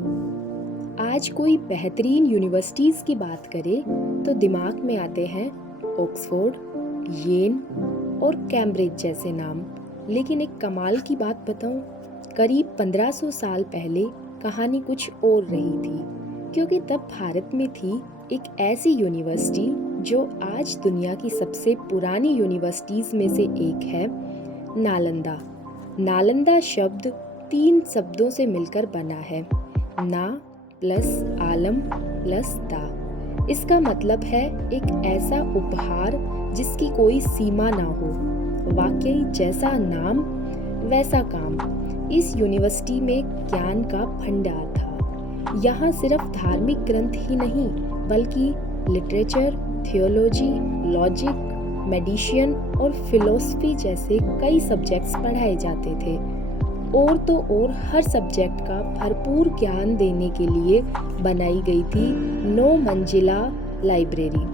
आज कोई बेहतरीन यूनिवर्सिटीज़ की बात करे तो दिमाग में आते हैं ऑक्सफोर्ड, येन और कैम्ब्रिज जैसे नाम। लेकिन एक कमाल की बात बताऊं, करीब 1500 साल पहले कहानी कुछ और रही थी। क्योंकि तब भारत में थी एक ऐसी यूनिवर्सिटी जो आज दुनिया की सबसे पुरानी यूनिवर्सिटीज़ में से एक है, नालंदा। नालंदा शब्द 3 शब्दों से मिलकर बना है, ना प्लस आलम प्लस दा। इसका मतलब है एक ऐसा उपहार जिसकी कोई सीमा ना हो। वाकई जैसा नाम वैसा काम। इस यूनिवर्सिटी में ज्ञान का भंडार था। यहाँ सिर्फ धार्मिक ग्रंथ ही नहीं बल्कि लिटरेचर, थियोलॉजी, लॉजिक, मेडिसिन और फिलोसफी जैसे कई सब्जेक्ट्स पढ़ाए जाते थे। और तो और हर सब्जेक्ट का भरपूर ज्ञान देने के लिए बनाई गई थी 9 मंजिला लाइब्रेरी,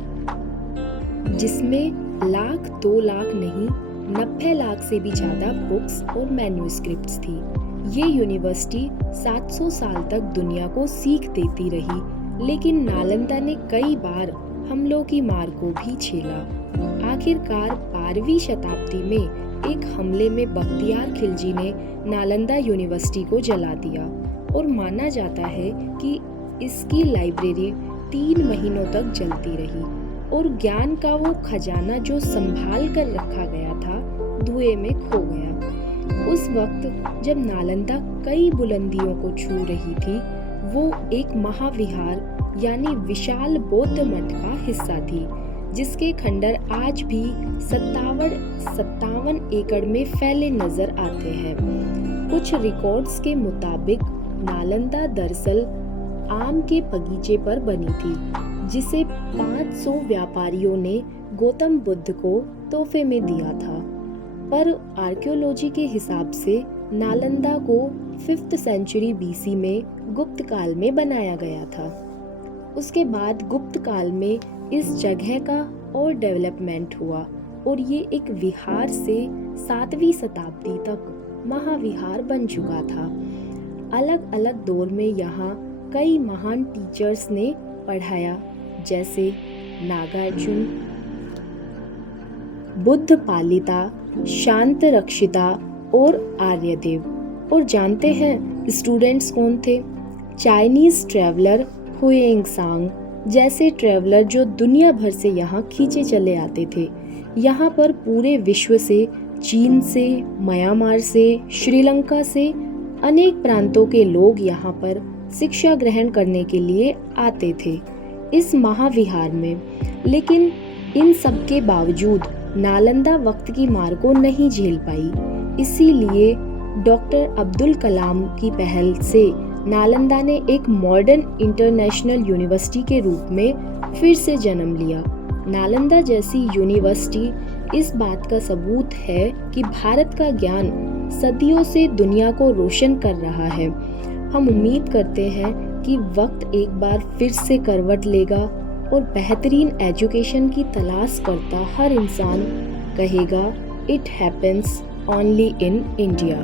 जिसमें लाख 2 लाख नहीं 90 लाख से भी ज़्यादा बुक्स और मैन्युस्क्रिप्ट्स थी। ये यूनिवर्सिटी 700 साल तक दुनिया को सीख देती रही, लेकिन नालंदा ने कई बार हमलों की मार को भी झेला। आखिरकार 12वीं शताब्दी में एक हमले में बख्तियार खिलजी ने नालंदा यूनिवर्सिटी को जला दिया और माना जाता है कि इसकी लाइब्रेरी 3 महीनों तक जलती रही और ज्ञान का वो खजाना जो संभाल कर रखा गया था धुएं में खो गया। उस वक्त जब नालंदा कई बुलंदियों को छू रही थी, वो एक महाविहार यानी विशाल बौद्ध मठ का हिस्सा थी, जिसके खंडर आज भी 57 एकड़ में फैले नजर आते हैं। कुछ रिकॉर्ड्स के मुताबिक नालंदा दरअसल आम के बगीचे पर बनी थी, जिसे 500 व्यापारियों ने गौतम बुद्ध को तोहफे में दिया था। पर आर्कियोलॉजी के हिसाब से नालंदा को 5th सेंचुरी BC में गुप्त काल में बनाया गया था। उसके बाद गुप्त काल में इस जगह का और डेवलपमेंट हुआ और ये एक विहार से 7वीं शताब्दी तक महाविहार बन चुका था। अलग अलग दौर में यहाँ कई महान टीचर्स ने पढ़ाया, जैसे नागार्जुन, बुद्ध पालिता, शांत रक्षिता और आर्यदेव। और जानते हैं स्टूडेंट्स कौन थे? चाइनीज ट्रैवलर हुएंगसांग जैसे ट्रैवलर जो दुनिया भर से यहाँ खींचे चले आते थे। यहाँ पर पूरे विश्व से, चीन से, म्यांमार से, श्रीलंका से अनेक प्रांतों के लोग यहाँ पर शिक्षा ग्रहण करने के लिए आते थे इस महाविहार में। लेकिन इन सब के बावजूद नालंदा वक्त की मार को नहीं झेल पाई। इसीलिए डॉक्टर अब्दुल कलाम की पहल से नालंदा ने एक मॉडर्न इंटरनेशनल यूनिवर्सिटी के रूप में फिर से जन्म लिया। नालंदा जैसी यूनिवर्सिटी इस बात का सबूत है कि भारत का ज्ञान सदियों से दुनिया को रोशन कर रहा है। हम उम्मीद करते हैं कि वक्त एक बार फिर से करवट लेगा और बेहतरीन एजुकेशन की तलाश करता हर इंसान कहेगा, it happens only in India.